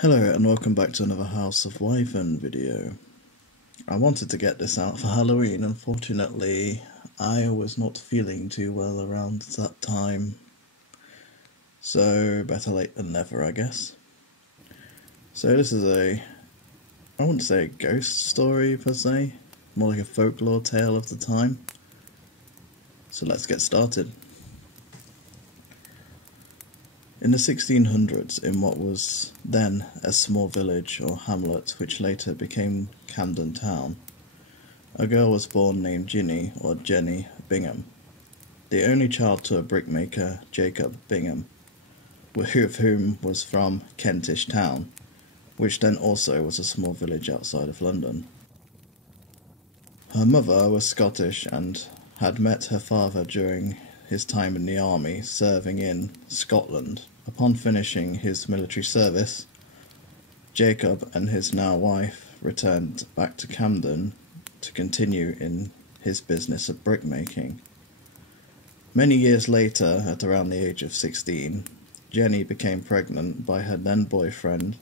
Hello and welcome back to another House of Wyvern video. I wanted to get this out for Halloween. Unfortunately, I was not feeling too well around that time, so better late than never, I guess. So this is I wouldn't say a ghost story per se, more like a folklore tale of the time. So let's get started. In the 1600s, in what was then a small village or hamlet which later became Camden Town, a girl was born named Ginny or Jenny Bingham, the only child to a brickmaker, Jacob Bingham, who of whom was from Kentish Town, which then also was a small village outside of London. Her mother was Scottish and had met her father during his time in the army, serving in Scotland. Upon finishing his military service, Jacob and his now wife returned back to Camden to continue in his business of brickmaking. Many years later, at around the age of 16, Jenny became pregnant by her then boyfriend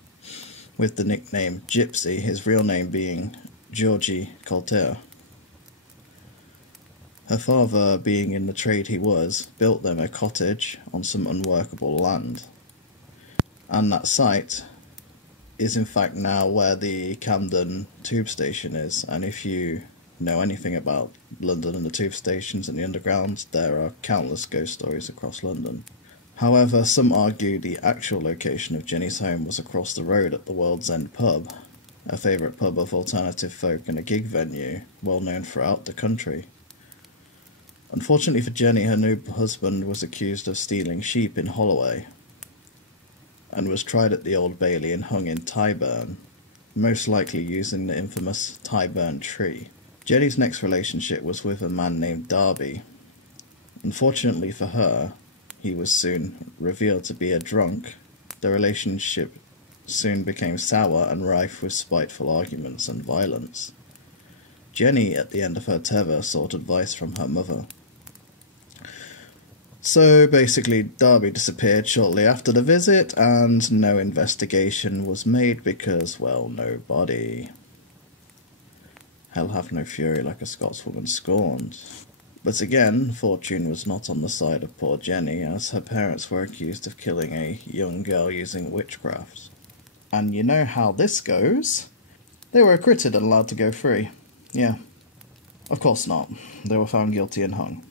with the nickname Gypsy, his real name being Georgie Colter. Her father, being in the trade he was, built them a cottage on some unworkable land. And that site is in fact now where the Camden tube station is, and if you know anything about London and the tube stations and the underground, there are countless ghost stories across London. However, some argue the actual location of Jenny's home was across the road at the World's End pub, a favourite pub of alternative folk and a gig venue well known throughout the country. Unfortunately for Jenny, her new husband was accused of stealing sheep in Holloway and was tried at the Old Bailey and hung in Tyburn, most likely using the infamous Tyburn tree. Jenny's next relationship was with a man named Darby. Unfortunately for her, he was soon revealed to be a drunk. The relationship soon became sour and rife with spiteful arguments and violence. Jenny, at the end of her tether, sought advice from her mother. So basically, Darby disappeared shortly after the visit, and no investigation was made because, well, no body. Hell hath no fury like a Scotswoman scorned. But again, fortune was not on the side of poor Jenny, as her parents were accused of killing a young girl using witchcraft. And you know how this goes. They were acquitted and allowed to go free. Yeah. Of course not. They were found guilty and hung.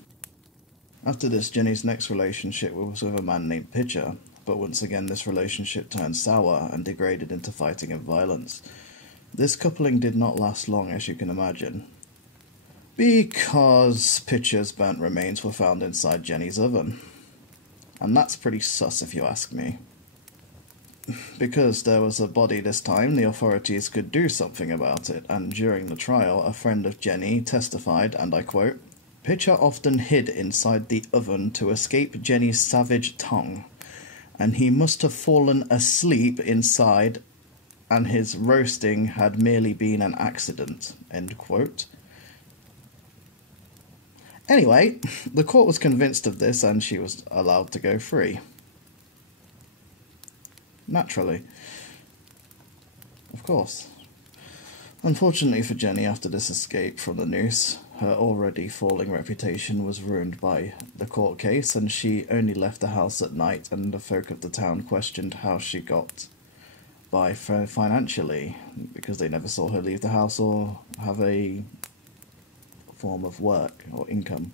After this, Jenny's next relationship was with a man named Pitcher, but once again this relationship turned sour and degraded into fighting and violence. This coupling did not last long, as you can imagine, because Pitcher's burnt remains were found inside Jenny's oven. And that's pretty sus if you ask me. Because there was a body this time, the authorities could do something about it, and during the trial, a friend of Jenny testified, and I quote, "Pitcher often hid inside the oven to escape Jenny's savage tongue, and he must have fallen asleep inside, and his roasting had merely been an accident." End quote. Anyway, the court was convinced of this, and she was allowed to go free. Naturally. Of course. Unfortunately for Jenny, after this escape from the noose, her already falling reputation was ruined by the court case, and she only left the house at night, and the folk of the town questioned how she got by financially, because they never saw her leave the house or have a form of work or income.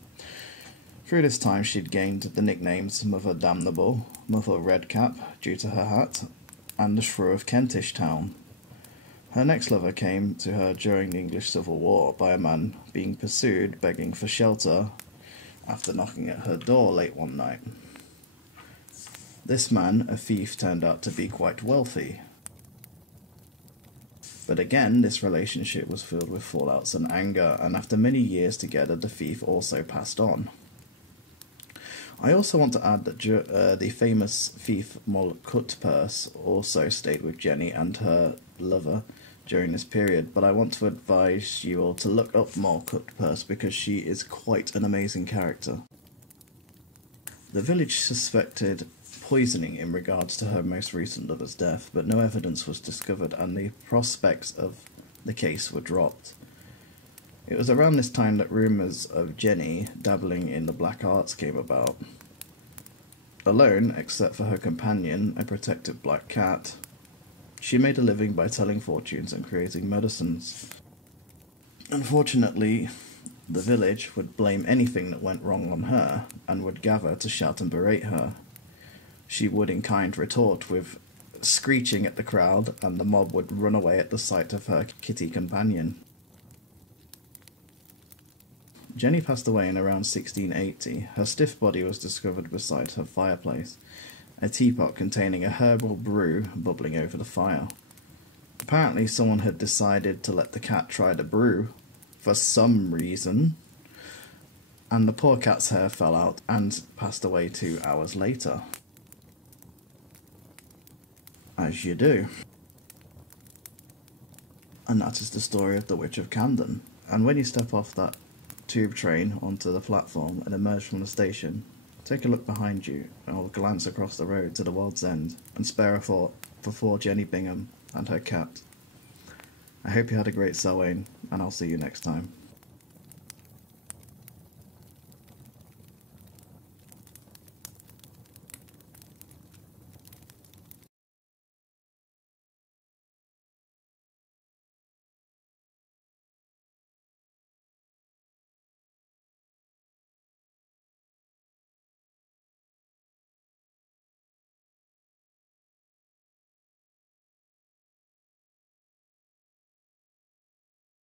Through this time she'd gained the nicknames Mother Damnable, Mother Redcap, due to her hat, and the Shrew of Kentish Town. Her next lover came to her during the English Civil War by a man being pursued, begging for shelter, after knocking at her door late one night. This man, a thief, turned out to be quite wealthy. But again, this relationship was filled with fallouts and anger, and after many years together, the thief also passed on. I also want to add that the famous thief Moll Cutpurse also stayed with Jenny and her lover during this period, but I want to advise you all to look up Moll Cutpurse because she is quite an amazing character. The village suspected poisoning in regards to her most recent lover's death, but no evidence was discovered and the prospects of the case were dropped. It was around this time that rumours of Jenny dabbling in the black arts came about. Alone, except for her companion, a protective black cat, she made a living by telling fortunes and creating medicines. Unfortunately, the village would blame anything that went wrong on her and would gather to shout and berate her. She would in kind retort with screeching at the crowd, and the mob would run away at the sight of her kitty companion. Jenny passed away in around 1680. Her stiff body was discovered beside her fireplace, a teapot containing a herbal brew bubbling over the fire. Apparently someone had decided to let the cat try the brew for some reason, and the poor cat's hair fell out and passed away 2 hours later. As you do. And that is the story of the Witch of Camden. And when you step off that tube train onto the platform and emerge from the station, take a look behind you or glance across the road to the world's end and spare a thought for poor Jenny Bingham and her cat. I hope you had a great Samhain, and I'll see you next time.